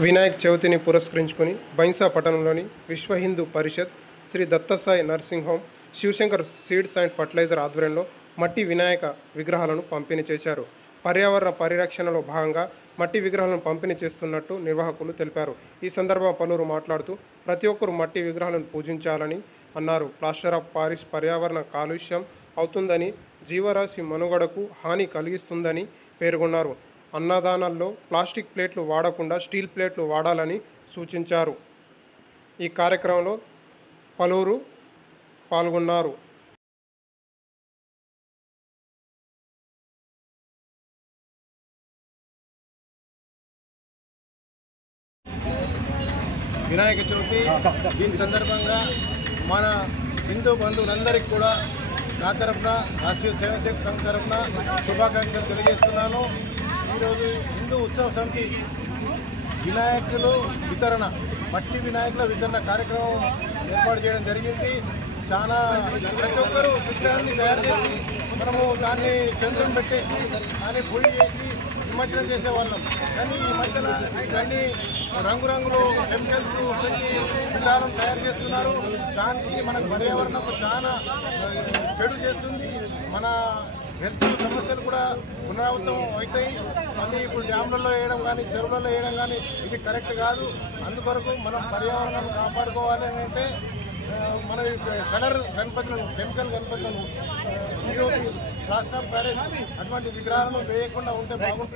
వినాయక చవితిని పురస్కరించుకొని బైంసా పట్టణంలోని Vishwa Hindu Parishad, Shri Dattasai nursing home, Shivashankar seeds and fertiliser ఆధ్వర్యంలో మట్టి వినాయక విగ్రహాలను పంపిణీ చేశారు. పర్యావరణ పరిరక్షణలో భాగంగా మట్టి విగ్రహాలను పంపిణీ చేస్తున్నట్టు నిర్వాహకులు తెలిపారు. ఈ సందర్భంగా పలువురు మాట్లాడుతూ ప్రతి ఒక్కరూ మట్టి విగ్రహాలను పూజించాలని అన్నారు. ప్లాస్టర్ ఆఫ్ పారిస్ పర్యావరణ కాలుష్యం అవుతుందని, జీవరాశి మనుగడకు హాని కలిగిస్తుందని పేర్కొన్నారు. అన్నదానాల్లో ప్లాస్టిక్ ప్లేట్లు వాడకుండా స్టీల్ ప్లేట్లు వాడాలని సూచించారు. ఈ కార్యక్రమంలో పలువురు పాల్గొన్నారు. వినాయక చవితి దీని సందర్భంగా మన హిందూ బంధువులందరికీ కూడా నా తరఫున, రాష్ట్రీయ స్వయంసేవక సంఘ తరఫున శుభాకాంక్షలు తెలియజేస్తున్నాను. ఈరోజు హిందూ ఉత్సవ సమితి వినాయకులు వితరణ, మట్టి వినాయకుల వితరణ కార్యక్రమం ఏర్పాటు చేయడం జరిగింది. చాలా ప్రతి ఒక్కరూ విగ్రహాన్ని తయారు చేసి మనము దాన్ని చంద్రం పెట్టేసి దాన్ని పొడి చేసి నిమజ్జనం చేసేవాళ్ళం. కానీ ఈ మధ్యన ఇవన్నీ రంగురంగులు కెమికల్స్ విగ్రహాలను తయారు చేస్తున్నారు. దానికి మనకు పర్యావరణం చాలా చెడు చేస్తుంది. మన హెల్త్ సమస్యలు కూడా పునరావృతం అవుతాయి. మళ్ళీ ఇప్పుడు డ్యామ్లలో వేయడం కానీ, చెరువులలో వేయడం కానీ ఇది కరెక్ట్ కాదు. అందుకొరకు మనం పర్యావరణాన్ని కాపాడుకోవాలి అని అంటే మన కలర్ గణపతులను, కెమికల్ గణపతులను, ఈరోజు ప్లాస్టర్ ఆఫ్ ప్యారిస్ అటువంటి విగ్రహాలను వేయకుండా ఉంటే బాగుంటుంది.